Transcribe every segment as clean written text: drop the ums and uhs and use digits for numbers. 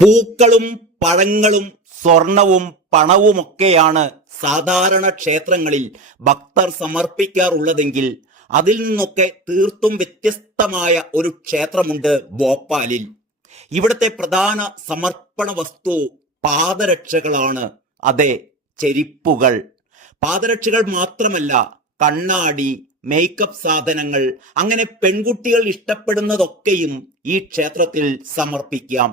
പൂക്കളും പഴങ്ങളും സ്വർണവും പണവുമൊക്കെയാണ് സാധാരണ ക്ഷേത്രങ്ങളിൽ ഭക്തർ സമർപ്പിക്കാറുള്ളതെങ്കിൽ അതിൽ നിന്നൊക്കെ തീർത്തും വ്യത്യസ്തമായ ഒരു ക്ഷേത്രമുണ്ട് ഭോപ്പാലിൽ. ഇവിടുത്തെ പ്രധാന സമർപ്പണ വസ്തു പാദരക്ഷകളാണ്. അതെ, ചെരിപ്പുകൾ. പാദരക്ഷകൾ മാത്രമല്ല, കണ്ണാടി, മേക്കപ്പ് സാധനങ്ങൾ, അങ്ങനെ പെൺകുട്ടികൾ ഇഷ്ടപ്പെടുന്നതൊക്കെയും ഈ ക്ഷേത്രത്തിൽ സമർപ്പിക്കാം.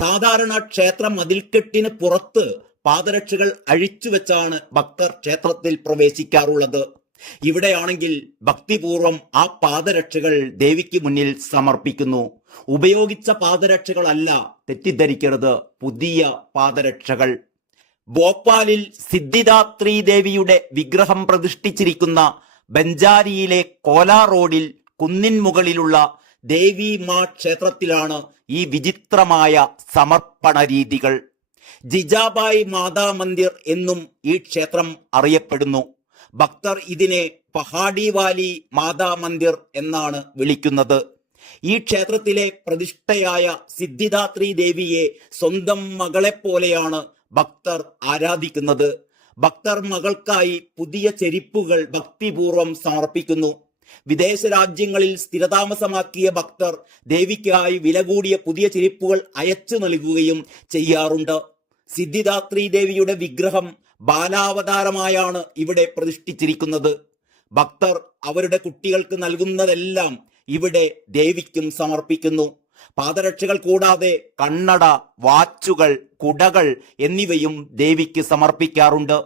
സാധാരണ ക്ഷേത്ര മതിൽക്കെട്ടിന് പുറത്ത് പാദരക്ഷകൾ അഴിച്ചു വെച്ചാണ് ഭക്തർ ക്ഷേത്രത്തിൽ പ്രവേശിക്കാറുള്ളത്. ഇവിടെയാണെങ്കിൽ ഭക്തിപൂർവം ആ പാദരക്ഷകൾ ദേവിക്ക് മുന്നിൽ സമർപ്പിക്കുന്നു. ഉപയോഗിച്ച പാദരക്ഷകളല്ല, തെറ്റിദ്ധരിക്കരുത്, പുതിയ പാദരക്ഷകൾ. ഭോപ്പാലിൽ സിദ്ധിദാത്രി ദേവിയുടെ വിഗ്രഹം പ്രതിഷ്ഠിച്ചിരിക്കുന്ന ബഞ്ചാരിയിലെ കോലാ റോഡിൽ കുന്നിൻ മുകളിലുള്ള ദേവി മാ ക്ഷേത്രത്തിലാണ് ഈ വിചിത്രമായ സമർപ്പണ രീതികൾ. ജിജാബായി മാതാ മന്ദിർ എന്നും ഈ ക്ഷേത്രം അറിയപ്പെടുന്നു. ഭക്തർ ഇതിനെ പഹാഡി വാലി മാതാ മന്ദിർ എന്നാണ് വിളിക്കുന്നത്. ഈ ക്ഷേത്രത്തിലെ പ്രതിഷ്ഠയായ സിദ്ധിദാത്രി ദേവിയെ സ്വന്തം മകളെപ്പോലെയാണ് ഭക്തർ ആരാധിക്കുന്നത്. ഭക്തർ മകൾക്കായി പുതിയ ചെരിപ്പുകൾ ഭക്തിപൂർവം സമർപ്പിക്കുന്നു. വിദേശ രാജ്യങ്ങളിൽ സ്ഥിരതാമസമാക്കിയ ഭക്തർ ദേവിക്കായി വില കൂടിയ പുതിയ ചെരിപ്പുകൾ അയച്ചു നൽകുകയും ചെയ്യാറുണ്ട്. സിദ്ധിദാത്രി ദേവിയുടെ വിഗ്രഹം ബാലാവതാരമായാണ് ഇവിടെ പ്രതിഷ്ഠിച്ചിരിക്കുന്നത്. ഭക്തർ അവരുടെ കുട്ടികൾക്ക് നൽകുന്നതെല്ലാം ഇവിടെ ദേവിക്കും സമർപ്പിക്കുന്നു. പാദരക്ഷകൾ കൂടാതെ കണ്ണട, വാച്ചുകൾ, കുടകൾ എന്നിവയും ദേവിക്ക് സമർപ്പിക്കാറുണ്ട്.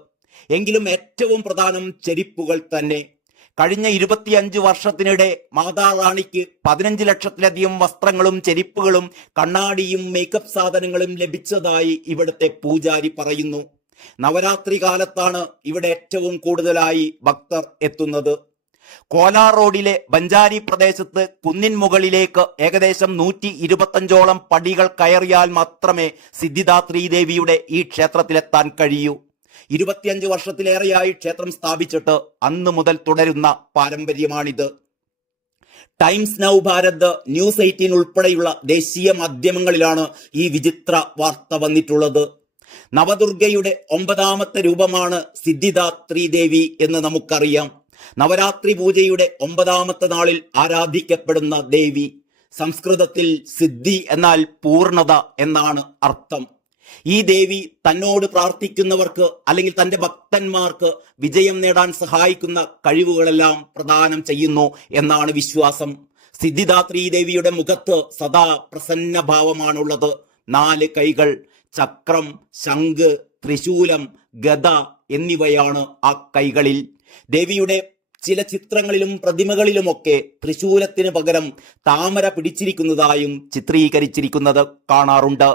എങ്കിലും ഏറ്റവും പ്രധാനം ചെരിപ്പുകൾ തന്നെ. കഴിഞ്ഞ 25 വർഷത്തിനിടെ മാതാറാണിക്ക് 15 ലക്ഷത്തിലധികം വസ്ത്രങ്ങളും ചെരിപ്പുകളും കണ്ണാടിയും മേക്കപ്പ് സാധനങ്ങളും ലഭിച്ചതായി ഇവിടുത്തെ പൂജാരി പറയുന്നു. നവരാത്രി കാലത്താണ് ഇവിടെ ഏറ്റവും കൂടുതലായി ഭക്തർ എത്തുന്നത്. കോലാ റോഡിലെ ബഞ്ചാരി പ്രദേശത്ത് കുന്നിൻ മുകളിലേക്ക് ഏകദേശം 125ഓളം പടികൾ കയറിയാൽ മാത്രമേ സിദ്ധിദാത്രി ദേവിയുടെ ഈ ക്ഷേത്രത്തിലെത്താൻ കഴിയൂ. 25 വർഷത്തിലേറെയായി ക്ഷേത്രം സ്ഥാപിച്ചിട്ട് അന്ന് മുതൽ തുടരുന്ന പാരമ്പര്യമാണിത്. ടൈംസ് നൗ ഭാരത്, ന്യൂസ് 18 ഉൾപ്പെടെയുള്ള ദേശീയ മാധ്യമങ്ങളിലാണ് ഈ വിചിത്ര വാർത്ത വന്നിട്ടുള്ളത്. നവദുർഗയുടെ 9ാമത്തെ രൂപമാണ് സിദ്ധിദാത്രി ദേവി എന്ന് നമുക്കറിയാം. നവരാത്രി പൂജയുടെ 9ാമത്തെ നാളിൽ ആരാധിക്കപ്പെടുന്ന ദേവി. സംസ്കൃതത്തിൽ സിദ്ധി എന്നാൽ പൂർണ്ണത എന്നാണ് അർത്ഥം. ഈ ദേവി തന്നോട് പ്രാർത്ഥിക്കുന്നവർക്ക് അല്ലെങ്കിൽ തന്റെ ഭക്തന്മാർക്ക് വിജയം നേടാൻ സഹായിക്കുന്ന കഴിവുകളെല്ലാം പ്രദാനം ചെയ്യുന്നു എന്നാണ് വിശ്വാസം. സിദ്ധിദാത്രി ദേവിയുടെ മുഖത്ത് സദാ പ്രസന്ന ഭാവമാണുള്ളത്. 4 കൈകൾ, ചക്രം, ശംഖ്, ത്രിശൂലം, ഗദ എന്നിവയാണ് ആ കൈകളിൽ. ദേവിയുടെ ചില ചിത്രങ്ങളിലും പ്രതിമകളിലുമൊക്കെ ത്രിശൂലത്തിന് പകരം താമര പിടിച്ചിരിക്കുന്നതായും ചിത്രീകരിച്ചിരിക്കുന്നത് കാണാറുണ്ട്.